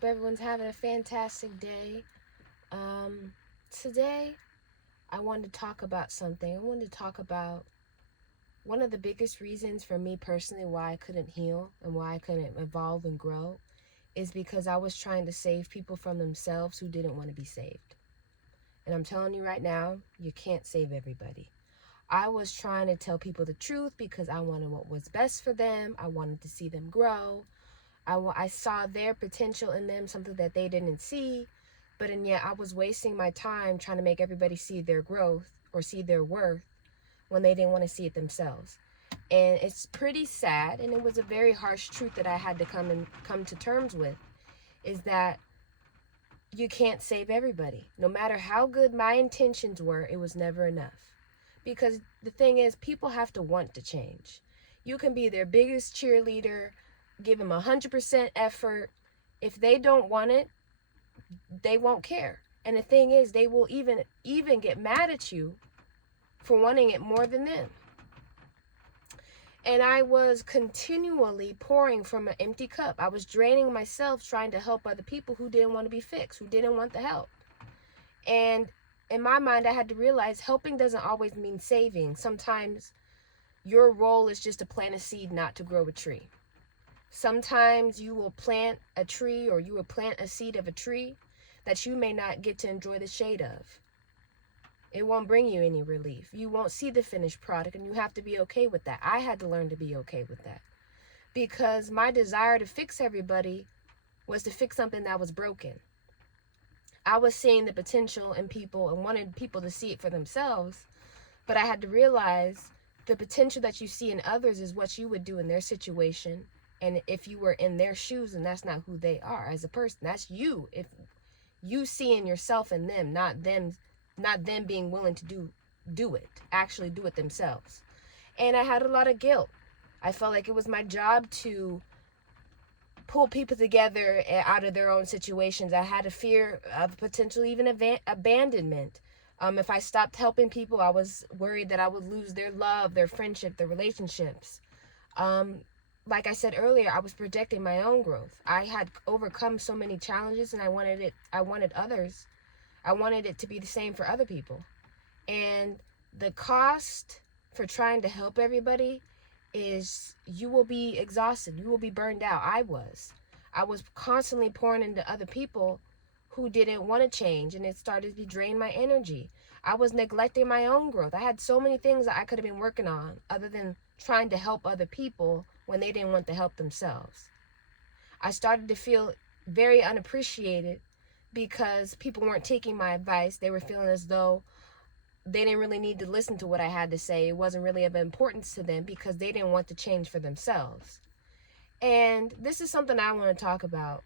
hope everyone's having a fantastic day. Today, I wanted to talk about something. I wanted to talk about one of the biggest reasons for me personally why I couldn't heal and why I couldn't evolve and grow is because I was trying to save people from themselves who didn't want to be saved. And I'm telling you right now, you can't save everybody. I was trying to tell people the truth because I wanted what was best for them. I wanted to see them grow. I saw their potential in them, something that they didn't see, but and yet I was wasting my time trying to make everybody see their growth or see their worth when they didn't want to see it themselves. And it's pretty sad, and it was a very harsh truth that I had to come to terms with, is that you can't save everybody. No matter how good my intentions were, it was never enough. Because the thing is, people have to want to change. You can be their biggest cheerleader, give them 100% effort. If they don't want it, they won't care. And the thing is, they will even get mad at you for wanting it more than them. And I was continually pouring from an empty cup. I was draining myself trying to help other people who didn't want to be fixed, who didn't want the help. And in my mind, I had to realize helping doesn't always mean saving. Sometimes your role is just to plant a seed, not to grow a tree. Sometimes you will plant a tree, or you will plant a seed of a tree that you may not get to enjoy the shade of. It won't bring you any relief. You won't see the finished product, and you have to be okay with that. I had to learn to be okay with that, because my desire to fix everybody was to fix something that was broken. I was seeing the potential in people and wanted people to see it for themselves, but I had to realize the potential that you see in others is what you would do in their situation. And if you were in their shoes, and that's not who they are as a person, that's you. If you seeing yourself in them, not them being willing to do it, actually do it themselves. And I had a lot of guilt. I felt like it was my job to pull people together out of their own situations. I had a fear of potential even abandonment. If I stopped helping people, I was worried that I would lose their love, their friendship, their relationships. Like I said earlier, I was projecting my own growth. I had overcome so many challenges, and I wanted it to be the same for other people. And the cost for trying to help everybody is you will be exhausted. You will be burned out. I was constantly pouring into other people who didn't want to change, and it started to drain my energy. I was neglecting my own growth. I had so many things that I could have been working on other than trying to help other people when they didn't want to help themselves. I started to feel very unappreciated because people weren't taking my advice. They were feeling as though they didn't really need to listen to what I had to say. It wasn't really of importance to them because they didn't want to change for themselves. And this is something I want to talk about.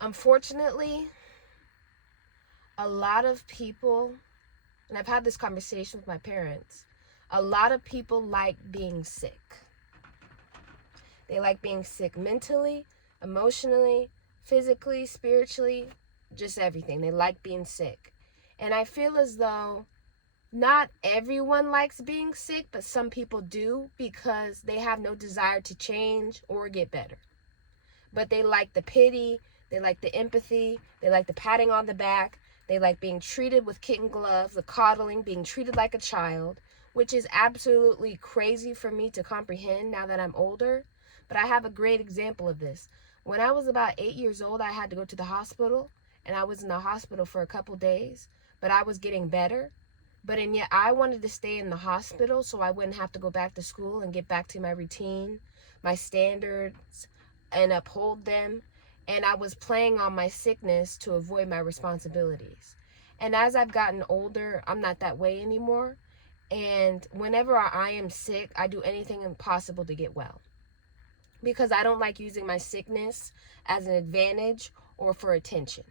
Unfortunately, a lot of people, and I've had this conversation with my parents, a lot of people like being sick. They like being sick mentally, emotionally, physically, spiritually, just everything. They like being sick. And I feel as though not everyone likes being sick, but some people do because they have no desire to change or get better. But they like the pity, they like the empathy, they like the patting on the back, they like being treated with kitten gloves, the coddling, being treated like a child, which is absolutely crazy for me to comprehend now that I'm older. But I have a great example of this. When I was about 8 years old, I had to go to the hospital, and I was in the hospital for a couple days, but I was getting better. But and yet I wanted to stay in the hospital so I wouldn't have to go back to school and get back to my routine, my standards, and uphold them. And I was playing on my sickness to avoid my responsibilities. And as I've gotten older, I'm not that way anymore. And whenever I am sick, I do anything possible to get well, because I don't like using my sickness as an advantage or for attention.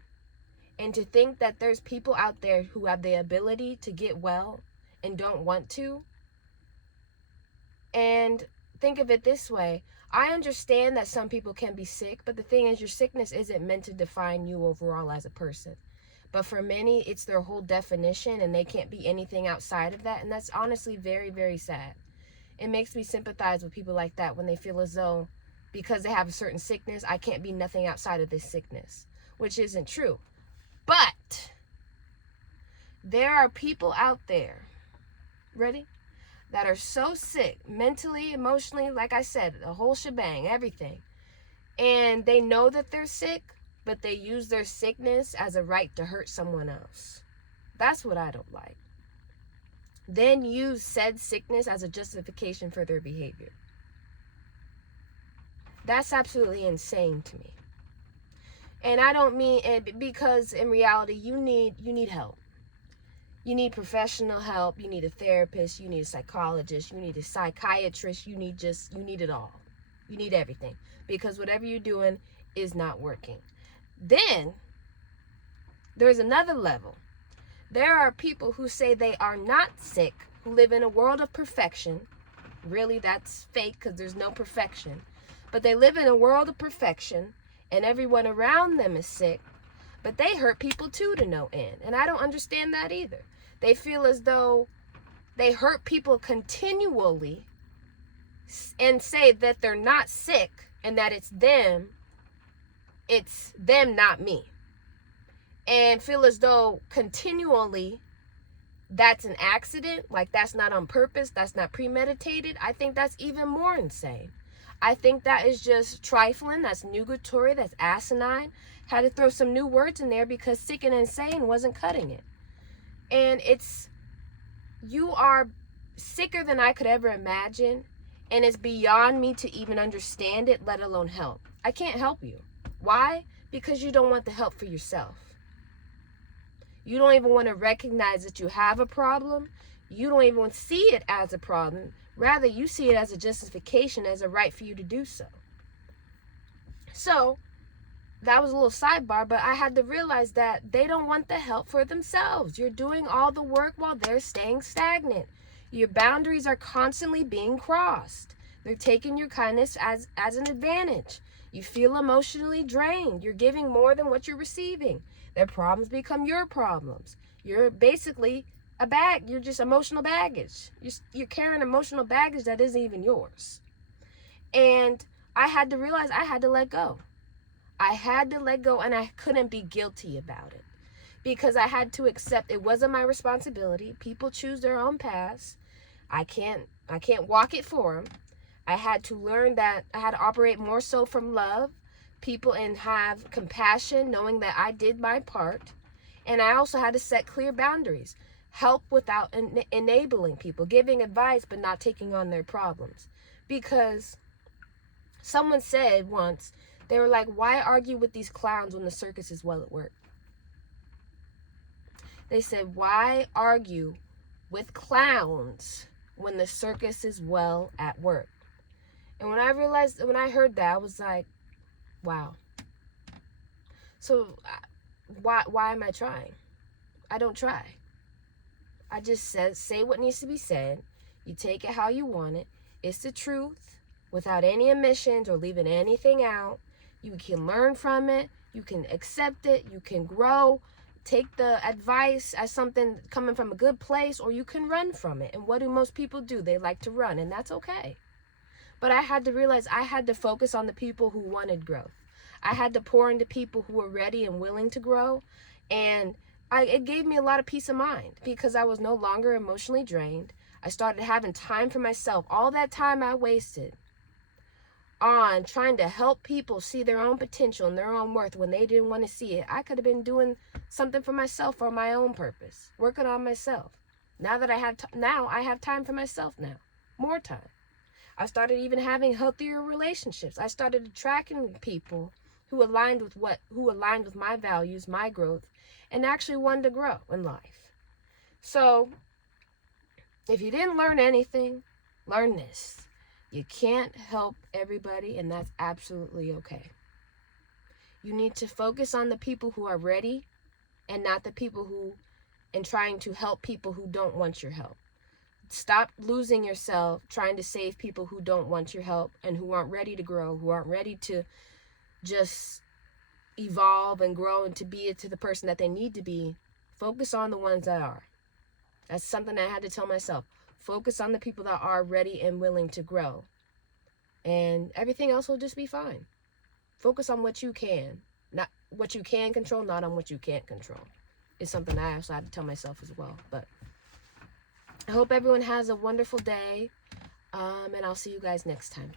And to think that there's people out there who have the ability to get well and don't want to. And think of it this way. I understand that some people can be sick, but the thing is, your sickness isn't meant to define you overall as a person. But for many, it's their whole definition, and they can't be anything outside of that. And that's honestly very, very sad. It makes me sympathize with people like that when they feel as though because they have a certain sickness, I can't be nothing outside of this sickness, which isn't true. But there are people out there, ready, that are so sick, mentally, emotionally, like I said, the whole shebang, everything. And they know that they're sick, but they use their sickness as a right to hurt someone else. That's what I don't like. Then use said sickness as a justification for their behavior. That's absolutely insane to me. And I don't mean it, because in reality, you need help. You need professional help. You need a therapist. You need a psychologist. You need a psychiatrist. You need it all. You need everything, because whatever you're doing is not working. Then there's another level. There are people who say they are not sick, who live in a world of perfection. Really, that's fake, because there's no perfection. But they live in a world of perfection, and everyone around them is sick, but they hurt people too to no end. And I don't understand that either. They feel as though they hurt people continually and say that they're not sick and that it's them, not me. And feel as though continually that's an accident, like that's not on purpose, that's not premeditated. I think that's even more insane. I think that is just trifling, that's nugatory, that's asinine. Had to throw some new words in there because sick and insane wasn't cutting it. And you are sicker than I could ever imagine, and it's beyond me to even understand it, let alone help. I can't help you. Why? Because you don't want the help for yourself. You don't even want to recognize that you have a problem. You don't even want to see it as a problem. Rather, you see it as a justification, as a right for you to do so. So, that was a little sidebar, but I had to realize that they don't want the help for themselves. You're doing all the work while they're staying stagnant. Your boundaries are constantly being crossed. They're taking your kindness as an advantage. You feel emotionally drained. You're giving more than what you're receiving. Their problems become your problems. You're basically you're just emotional baggage. You're carrying emotional baggage that isn't even yours. And I had to realize I had to let go. I had to let go, and I couldn't be guilty about it, because I had to accept it wasn't my responsibility. People choose their own paths. I can't walk it for them. I had to learn that I had to operate more so from love, people, and have compassion, knowing that I did my part. And I also had to set clear boundaries. Help without enabling people, giving advice but not taking on their problems. Because someone said once, they were like, why argue with these clowns when the circus is well at work? They said, why argue with clowns when the circus is well at work? And when I heard that, I was like, wow. So why am I trying? I don't try. I just say what needs to be said. You take it how you want it. It's the truth, without any omissions or leaving anything out. You can learn from it. You can accept it. You can grow. Take the advice as something coming from a good place, or you can run from it. And what do most people do? They like to run, and that's okay. But I had to realize I had to focus on the people who wanted growth. I had to pour into people who were ready and willing to grow. And it gave me a lot of peace of mind, because I was no longer emotionally drained. I started having time for myself. All that time I wasted on trying to help people see their own potential and their own worth when they didn't want to see it, I could have been doing something for myself for my own purpose, working on myself. Now that I have time for myself now, more time. I started even having healthier relationships. I started attracting people who aligned with my values, my growth, and actually wanted to grow in life. So, if you didn't learn anything, learn this. You can't help everybody, and that's absolutely okay. You need to focus on the people who are ready, and not the people and trying to help people who don't want your help. Stop losing yourself trying to save people who don't want your help and who aren't ready to grow, who aren't ready to just evolve and grow and to be to the person that they need to be. Focus on the ones that are. That's something I had to tell myself. Focus on the people that are ready and willing to grow. and everything else will just be fine. Focus on what you can, not what you can control, not on what you can't control. It's something I also had to tell myself as well. But I hope everyone has a wonderful day, and I'll see you guys next time.